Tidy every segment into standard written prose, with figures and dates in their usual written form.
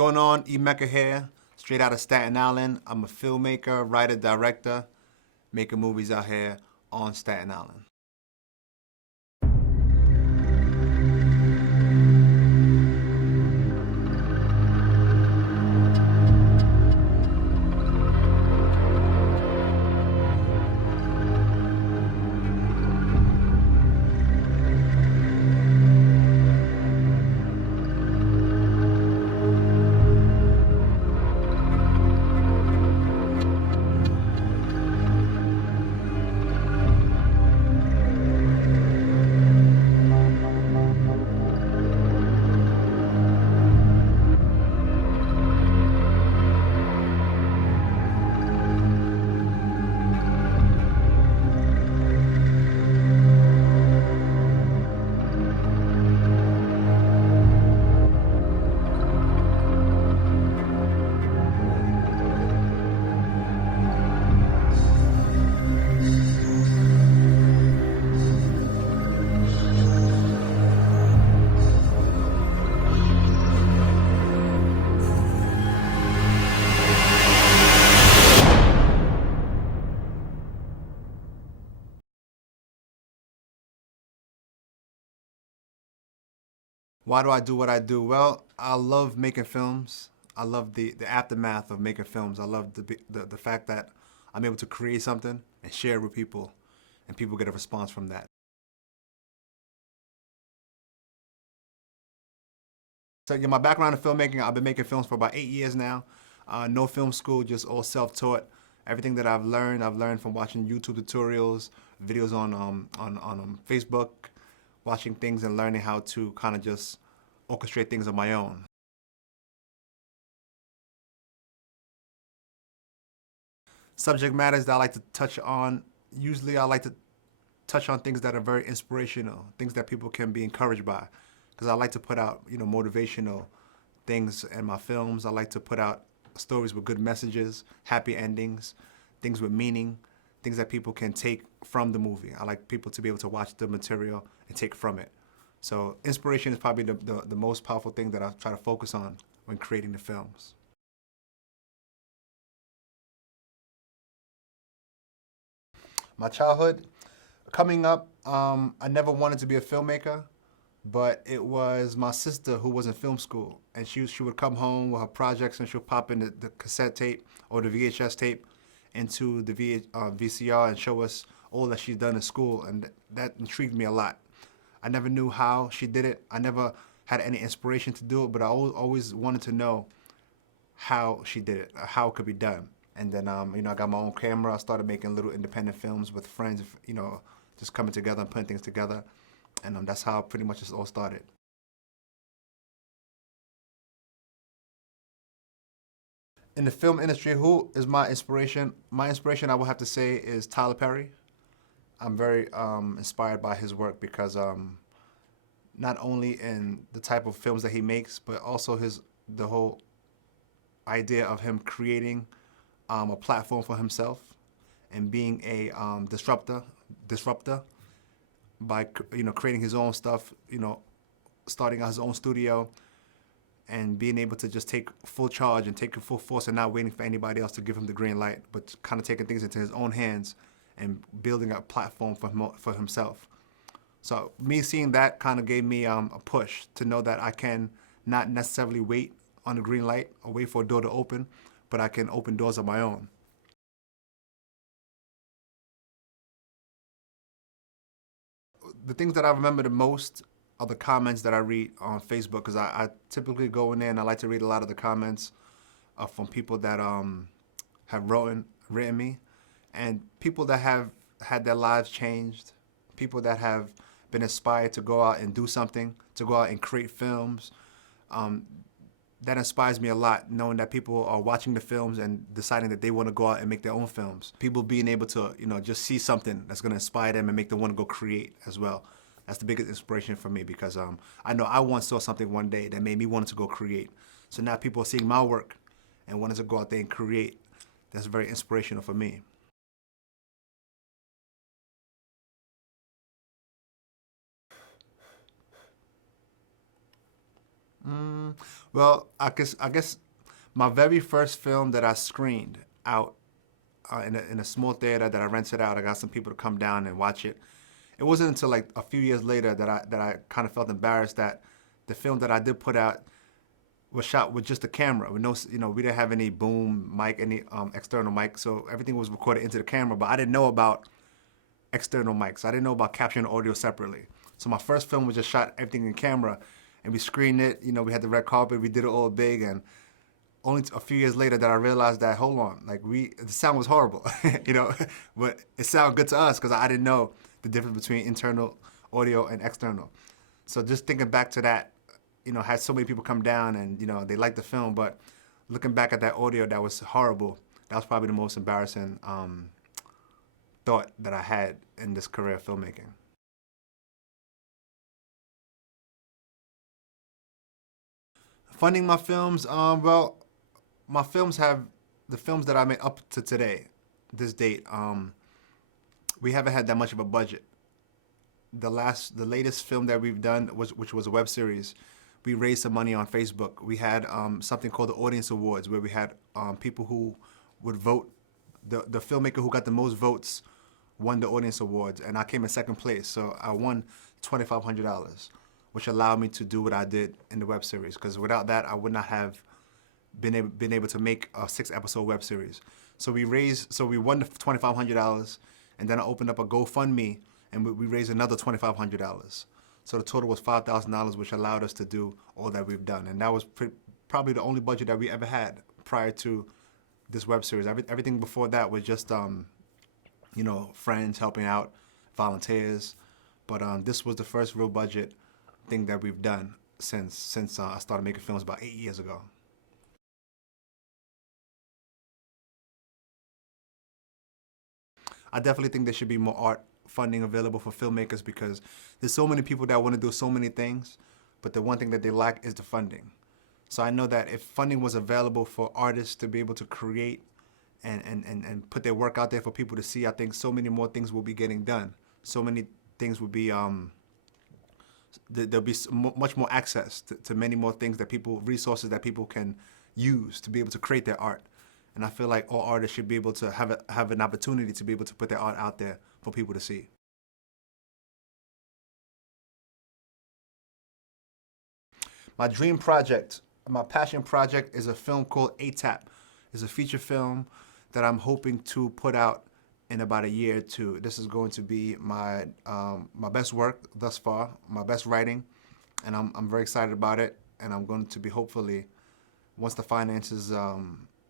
going on? Emeka here, straight out of Staten Island. I'm a filmmaker, writer, director, making movies out here on Staten Island. Why do I do what I do? Well, I love making films. I love the aftermath of making films. I love the fact that I'm able to create something and share it with people, and people get a response from that. So yeah, my background in filmmaking, I've been making films for about 8 years now. No film school, just all self-taught. Everything that I've learned from watching YouTube tutorials, videos on Facebook, watching things and learning how to kind of just orchestrate things on my own. Subject matters that I like to touch on, usually I like to touch on things that are very inspirational, things that people can be encouraged by. Because I like to put out, motivational things in my films. I like to put out stories with good messages, happy endings, things with meaning, things that people can take from the movie. I like people to be able to watch the material and take from it. So inspiration is probably the most powerful thing that I try to focus on when creating the films. My childhood, coming up, I never wanted to be a filmmaker, but it was my sister who was in film school, and she would come home with her projects and she'll pop in the cassette tape or the VHS tape into the VCR and show us all that she's done in school, and that intrigued me a lot. I never knew how she did it. I never had any inspiration to do it, but I always wanted to know how she did it, how it could be done. And then, I got my own camera. I started making little independent films with friends, just coming together and putting things together. And that's how pretty much this all started. In the film industry, who is my inspiration? My inspiration, I would have to say, is Tyler Perry. I'm very inspired by his work because not only in the type of films that he makes, but also the whole idea of him creating a platform for himself and being a disruptor by creating his own stuff, starting out his own studio and being able to just take full charge and take full force and not waiting for anybody else to give him the green light, but kind of taking things into his own hands and building a platform for himself. So me seeing that kind of gave me a push to know that I can not necessarily wait on the green light or wait for a door to open, but I can open doors of my own. The things that I remember the most are the comments that I read on Facebook, because I typically go in there and I like to read a lot of the comments from people that have written me, and people that have had their lives changed, people that have been inspired to go out and do something, to go out and create films. That inspires me a lot, knowing that people are watching the films and deciding that they want to go out and make their own films. People being able to, just see something that's going to inspire them and make them want to go create as well. That's the biggest inspiration for me, because I know I once saw something one day that made me want to go create. So now people are seeing my work and wanting to go out there and create. That's very inspirational for me. Mm, well, I guess my very first film that I screened out in a small theater that I rented out. I got some people to come down and watch it. It wasn't until like a few years later that I kind of felt embarrassed that the film that I did put out was shot with just a camera, with no, we didn't have any boom mic, any external mic, so everything was recorded into the camera. But I didn't know about external mics. I didn't know about capturing audio separately. So my first film was just shot everything in camera, and we screened it. We had the red carpet, we did it all big, and only a few years later that I realized that hold on, like the sound was horrible, but it sounded good to us because I didn't know the difference between internal audio and external. So just thinking back to that, had so many people come down and they liked the film, but looking back at that audio that was horrible, that was probably the most embarrassing thought that I had in this career of filmmaking. Funding my films, well, my films have the films that I made up to today, this date. We haven't had that much of a budget. The latest film that we've done which was a web series. We raised some money on Facebook. We had something called the Audience Awards, where we had people who would vote. The filmmaker who got the most votes won the Audience Awards, and I came in second place. So I won $2,500, which allowed me to do what I did in the web series. Because without that, I would not have been able to make a 6 episode web series. So we won the $2,500, and then I opened up a GoFundMe, and we raised another $2,500. So the total was $5,000, which allowed us to do all that we've done, and that was probably the only budget that we ever had prior to this web series. Everything before that was just friends helping out, volunteers, but this was the first real budget thing that we've done since I started making films about 8 years ago. I definitely think there should be more art funding available for filmmakers because there's so many people that want to do so many things, but the one thing that they lack is the funding. So I know that if funding was available for artists to be able to create and put their work out there for people to see, I think so many more things will be getting done. So many things will be, there'll be much more access to many more things that resources that people can use to be able to create their art. And I feel like all artists should be able to have an opportunity to be able to put their art out there for people to see. My dream project, my passion project is a film called ATAP. It's a feature film that I'm hoping to put out in about a year or two. This is going to be my best work thus far, my best writing, and I'm very excited about it. And I'm going to be hopefully, once the finances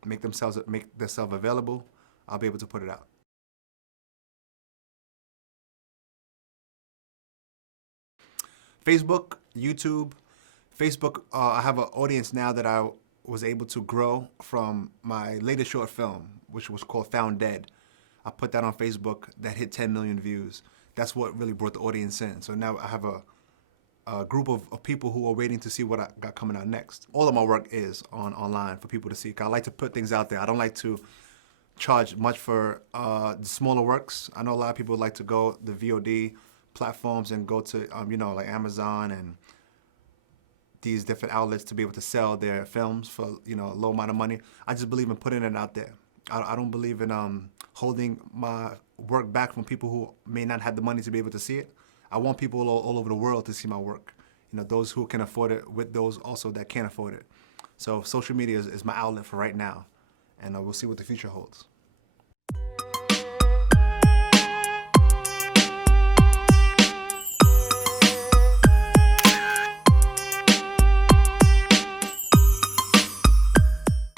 make themselves available, I'll be able to put it out. Facebook, YouTube. Facebook, I have an audience now that I was able to grow from my latest short film, which was called Found Dead. I put that on Facebook, that hit 10 million views. That's what really brought the audience in. So now I have a group of people who are waiting to see what I got coming out next. All of my work is online for people to see. I like to put things out there. I don't like to charge much for the smaller works. I know a lot of people like to go the VOD platforms and go to like Amazon and these different outlets to be able to sell their films for a low amount of money. I just believe in putting it out there. I don't believe in holding my work back from people who may not have the money to be able to see it. I want people all over the world to see my work. Those who can afford it with those also that can't afford it. So social media is my outlet for right now, and we'll see what the future holds.